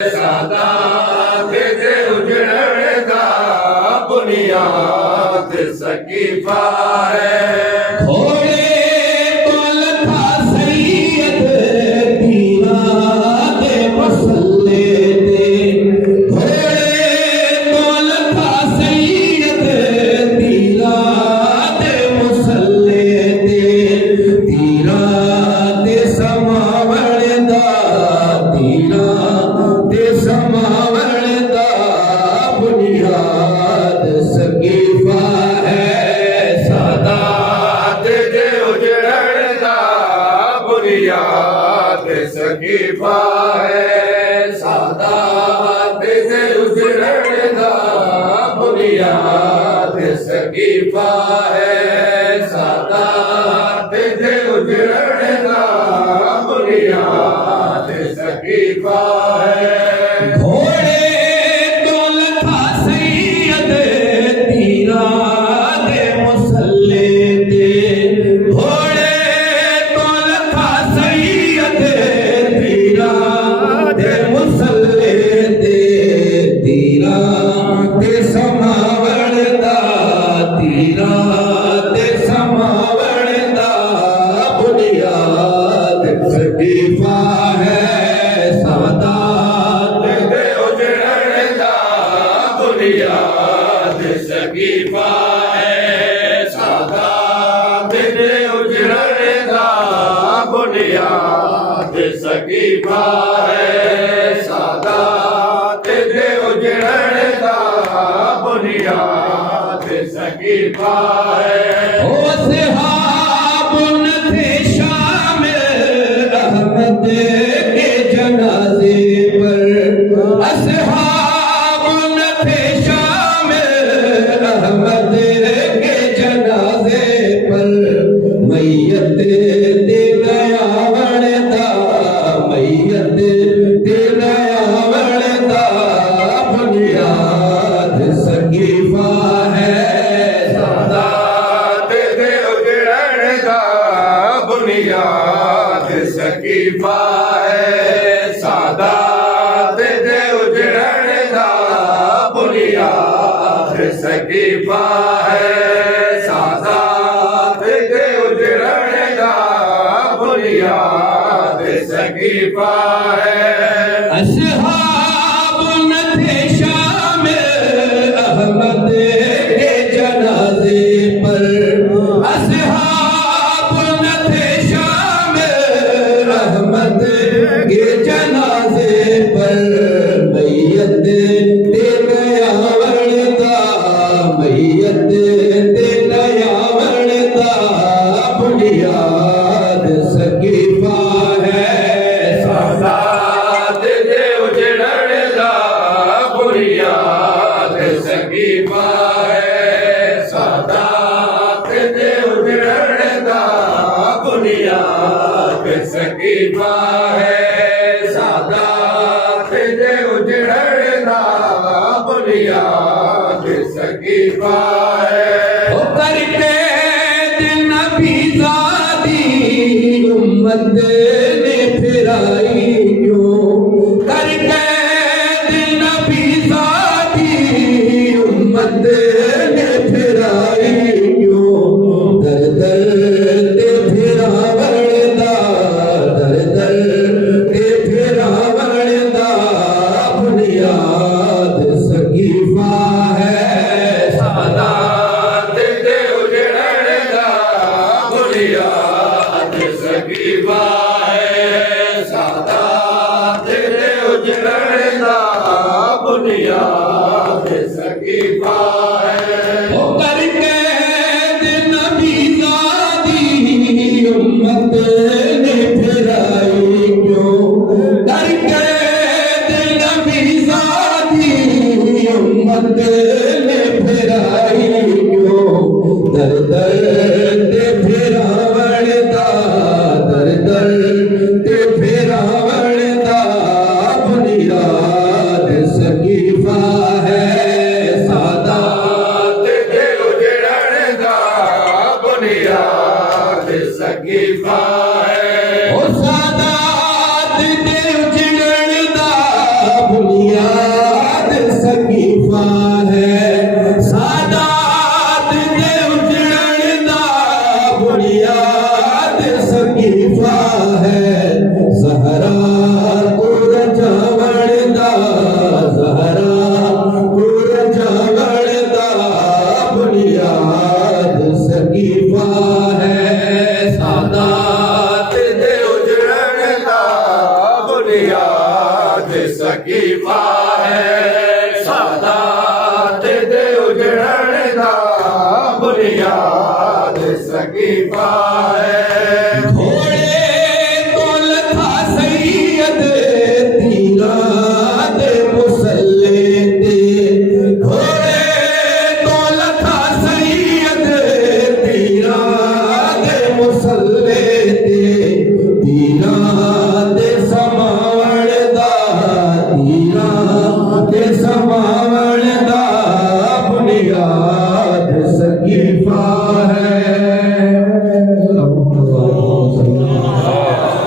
सादात दे उजड़ण दा बुनियाद सकीफा है। घोड़े तोल था सैयद पीरा दे मसल्ले दे। घोड़े तोल था सैयद पीरा दे मसल्ले दे। पीरा दे समावण दा पीरा दे समावण दा बुनियाद सकीफा है। सादात दे उजड़ण दा बुनियाद सकीफा है। सादात दे उजड़ण दा बुनियाद सकीफा है। सादात दे उजड़ण दा बुनियाद सकीफा है। घोड़े तोल था सैयद पीरा दे मुसल्ले दे। घोड़े तोल था सैयद पीरा दे मुसल्ले दे। तीरा दे समावण दा तीरा दे समावण दा बुनियाद सकीफा है। सादात दे उजड़ण दा बुनियाद सकीफा है। सादात दे उजड़ण दा बुनियाद सकीफा है। सादात दे उजड़ण दा बुनियाद सकीफा है। ओ सहाबुन थे शामिल अहमद के जनाजे पर। असहाबुन थे शामिल अहमद के जनाजे पर। मैयत दे गयावण दा मैयत दे गयावण दा बुनियाद सकीफा है। सादात दे उजड़ण दा बुनियाद सकीफा है। सादात दे उजड़ण दा बुनियाद सकीफा है। सादात दे उजड़ण दा बुनियाद सकीफा है। असहाबुन थे शामिल अहमद के जनाजे पर। असहाबुन थे शामिल अहमद के जनाजे पर। मैयत दे गयावण दा मैयत दे गयावण दा बुनियाद सकीफा है। सादात दे उजड़ण दा बुनियाद सकीफा है। सादात दे उजड़ण दा बुनियाद सकीफा है। सादात दे उजड़ण दा बुनियाद सकीफा है। ओ करके दिन बीजादी उम्मत ने फिराई क्यों। करके दिन बीजादी उम्मत ने फिराई क्यों। दर दर दे फिरावण दा दर दर दे फिरावण दा बुनियाद सकीफा है। सादात दे उजड़ण दा बुनियाद सकीफा है। सादात दे उजड़ण दा बुनियाद सकीफा है। ओ करके दिन बीजादी उम्मत ने फिराई क्यों। करके दिन बीजादी उम्मत ने फिराई क्यों। दर दर दे फिरावण दा दर दर दे फिरावण दा बुनियाद सकीफा है। सादात दे उजड़ण दा बुनियाद सकीफा है। ओ सादात दे उजड़ण दा सकीफा है सादात दे उजड़न दा बुनियाद सकीफा है सहरा पुर जावण दा सहरा पुर जावण दा बुनियाद सकीफा है सादात दे उजड़न दा बुनियाद सकीफा है सादात दे उजड़न दा बुनियाद सकीफा है घोड़े तो लथा सैयद तीरा दे मुसल्ले ते घोड़े तो लथा सैयद तीरा दे मुसल्ले ते तीरा दे समावण दा तीरा दे समावण दा बुनियाद सकीफा है